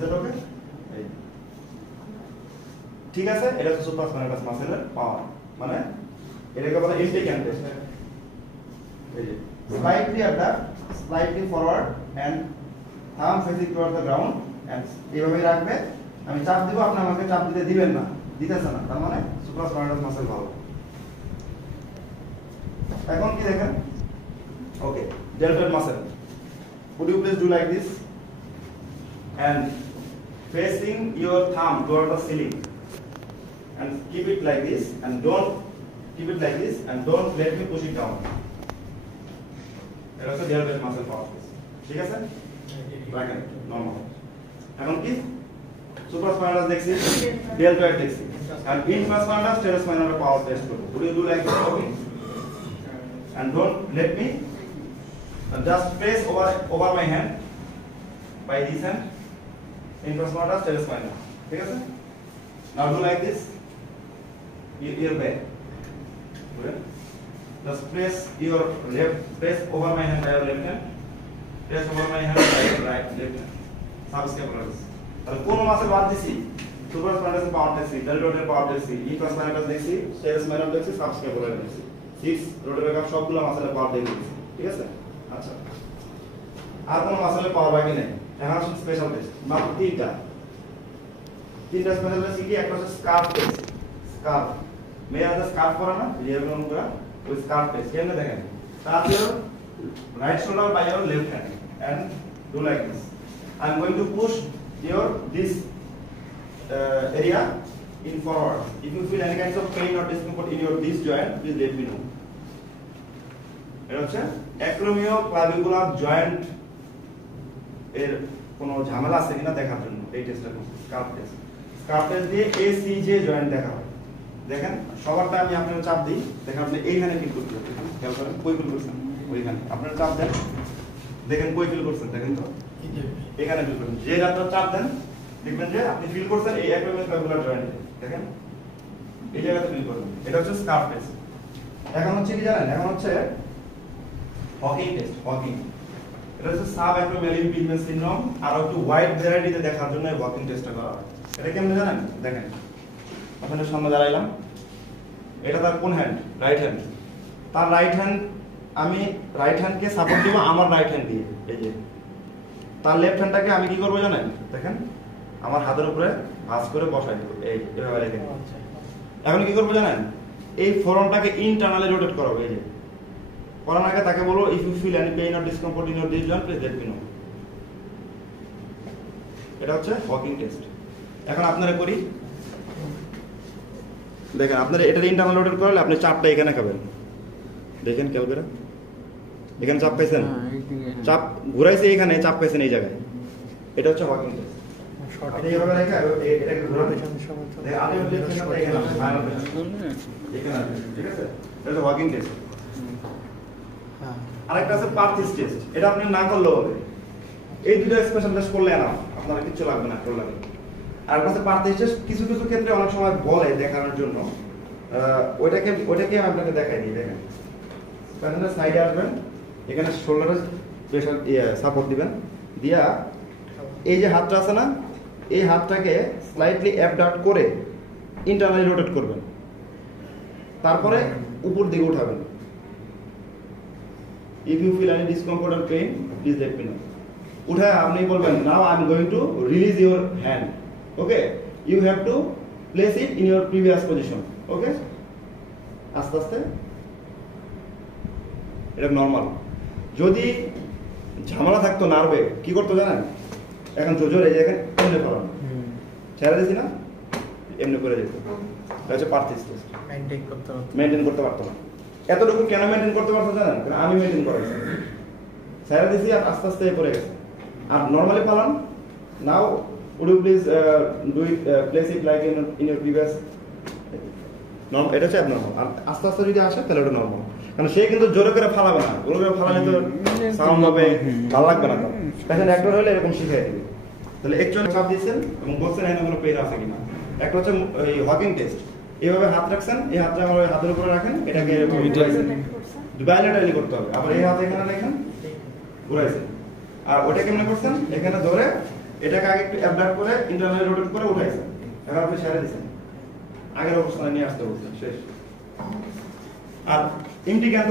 That okay? ঠিক আছে, এটা হচ্ছে সুপ্রাস্পাইনাটাস মাসেলের পাওয়ার, মানে এটাকে বলে ইনটেক অ্যান্ড টেস্ট। এই যে slightly abduct, slightly forward and thumb facing towards the ground and এইভাবে রাখবে, আমি চাপ দিব, আপনি আমাকে চাপ দিতে দিবেন না, দিতেছে না, তার মানে সুপ্রাস্পাইনাটাস মাসেল ভালো। এখন কি দেখেন, ওকে, deltoid muscle, would you please do like this and facing your thumb toward the ceiling and keep it like this and don't keep it like this and don't let me push it down. এটা হচ্ছে deltoid muscle power, ঠিক আছে? রাখেন normal. এখন কি সুপ্রাস্পাইনাটাস দেখছি, deltoid দেখছি, আর ইনফ্রাস্পাইনাটাস টেরোস্পাইনাটাস পাওয়ার test করব। would you do like this okay? And don't let me just press over my hand by this hand, infraspinatus, terespinal, ঠিক আছে? Now do like this, your back, good. Just press over my hand by your left hand, press over my hand by your left hand, subscapularis. তাহলে কোন মাসে বাদ দিছি? সুপ্রাস্পাইনাটাস পাওয়ার দেখছি, deltoid পাওয়ার দেখছি, infraspinatus দেখছি, terespinal দেখছি, subscapularis দেখছি, 6 রোটারি কাপ সবগুলো মাসেলের পাওয়ার দিয়ে দিচ্ছি, ঠিক আছে? আচ্ছা, আর কোন মাসেলের পাওয়ার বাকি নেই। এখন আসুন স্পেশাল টেস্ট, মাত্র তিনটা স্পেশাল টেস্ট কি? একটা হচ্ছে স্কার্ফ টেস্ট। স্কার্ফ, মেয়েরা স্কার্ফ পরে না, যেরকম করে ওই স্কার্ফ টেস্ট কেমনে দেখেন, start your right shoulder by your left hand and do like this. I am going to push this area in forward. If you feel any kinds of pain or discomfort in this joint, please let me know. এটা হচ্ছে অ্যাক্রোমিওক্লাভিকুলার joint এর কোনো ঝামেলা আছে কিনা দেখার জন্য এই টেস্টটা করব, স্কার্ফ টেস্ট। স্কার্ফ টেস্ট দিয়ে এসিজে জয়েন্ট দেখা হয়। দেখেন সবারটা আমি আপনার চাপ দিই, দেখেন আপনি এইখানে ফিল করতে পারবেন, খেয়াল করেন কই ফিল করছেন, ওইখানে আপনার চাপ দেন, দেখেন কই ফিল করছেন, দেখেন তো এখানে ফিল করবেন, যে আপনার চাপ দেন দেখবেন যে আপনি ফিল করছেন এই অ্যাক্রোমিওক্লাভিকুলার জয়েন্টে, দেখেন এই জায়গাতে ফিল করবেন। এটা হচ্ছে স্কার্ফ টেস্ট। এখন হচ্ছে কি জানেন, এখন হচ্ছে হকিং টেস্ট। হকিং এটা হচ্ছে সাব অ্যাক্রোমিয়াল ইম্পিডমেন্ট সিনড্রোম, আর একটু ওয়াইড ভ্যারাইটিতে দেখার জন্য এই হকিং টেস্টটা করা হয়। এটা কেমনে জানেন, দেখেন আপনাদের সামনে দাঁড়াইলাম, এটা তার কোন হ্যান্ড? Right hand. তার রাইট হ্যান্ড, আমি রাইট হ্যান্ডকে সাপোর্ট দিব আমার রাইট হ্যান্ড দিয়ে, এই যে তার লেফট হ্যান্ডটাকে আমি কি করবো জানেন, দেখেন আমার হাতের উপরে ভাঁজ করে বসাই দেবো, এই এভাবে রেখে। এখন কি করবো জানেন, এই ফোরামটাকে ইন্টারনালি রোটেট করাবো, এই যে করার আগে তাকে বলবো if you feel any pain or discomfort in your this joint please let me know. এটা হচ্ছে হকিং টেস্ট। এখন আপনারা করি, দেখেন আপনারা এটা ইন্টারনাল রোটেট করলে আপনি চাপটা এখানে খাবেন, দেখেন খেয়াল করে, এখানে চাপ পাইছেন, চাপ ঘুরাইছে এখানে, চাপ পাইছেন এই জায়গায়, এটা হচ্ছে হকিং টেস্ট। আপনি এইভাবে রেখে এটাকে ঘোরাবেন, ঠিক আছে? এটা হচ্ছে হকিং টেস্ট। আরেকটা আছে পার্থিস টেস্ট, এটা আপনি না করলেও হবে, এই দুটো স্পেশাল টেস্ট করলে না আপনার কিছু লাগবে না, করলে। আর একটা পার্থিস টেস্ট কিছু কিছু ক্ষেত্রে অনেক সময় বলে দেখানোর জন্য, ওইটাকে আমি আপনাকে দেখাই দিই। দেখেন এখানে সাইডে আসবেন, এখানে শোল্ডারে প্রেসার সাপোর্ট দিবেন, দিয়া এই যে হাতটা আছে না, এই হাতটাকে স্লাইটলি অ্যাবডাক্ট করে ইন্টারনালি রোটেট করবেন, তারপরে উপর দিকে উঠাবেন। If you feel any discomfort or pain, please let me know. উঠায় আপনি বলবেন now I am going to release your hand. Okay? You have to place it in your previous position. Okay? আস্তে আস্তে, এটা নরমাল। যদি ঝামেলা থাকতো নার্ভে কি করতো জানেন, এখন জোরে এই জায়গায় এমনি ফেলানো, ছেড়ে দিছি না, এমনি করে যেত। এটা হচ্ছে পার্থিস টেস্ট। মেনটেন করতে পারতো না। এতটুকু কেন মেনটেন করতে পারতো জানেন, আমি মেনটেন করাইছি, ছেড়ে দিছি আর আস্তে আস্তে পড়ে গেছে। আর নরমালি পালান, নাও would you please do it, place it like in your previous normal, এটা হচ্ছে abnormal। আর আস্তে আস্তে যদি আসে তাহলে ওটা নরমাল, কারণ সে কিন্তু জোরে করে ফালাবে না, জোরে করে ফালালে তো সাউন্ড হবে, ভালো লাগবে না। দেখেন অ্যাক্টর হলে এরকম শিখিয়ে দিবে। তাহলে একচুয়ালি চাপ দিয়েছেন এবং বলছেন এখানে কোনো পেইন আছে কিনা। একটা হচ্ছে এই হকিং টেস্ট, এইভাবে হাত রাখছেন, এই হাতটা আমার হাতের উপরে রাখেন, এটাকে বাইলেটারালি করতে হবে। আবার এই হাত এখানে রাখেন, ঘুরাইছেন, আর ওটা কেমনে করছেন, এখানে ধরে এটাকে আগে একটু অ্যাবডাক্ট করে ইন্টারনালি রোটেট করে উঠাইছেন, এখন আপনি ছেড়ে দিচ্ছেন, আগের অবস্থানে নিয়ে আসতে বলছেন, শেষ। আর ইন্টিগ্রাল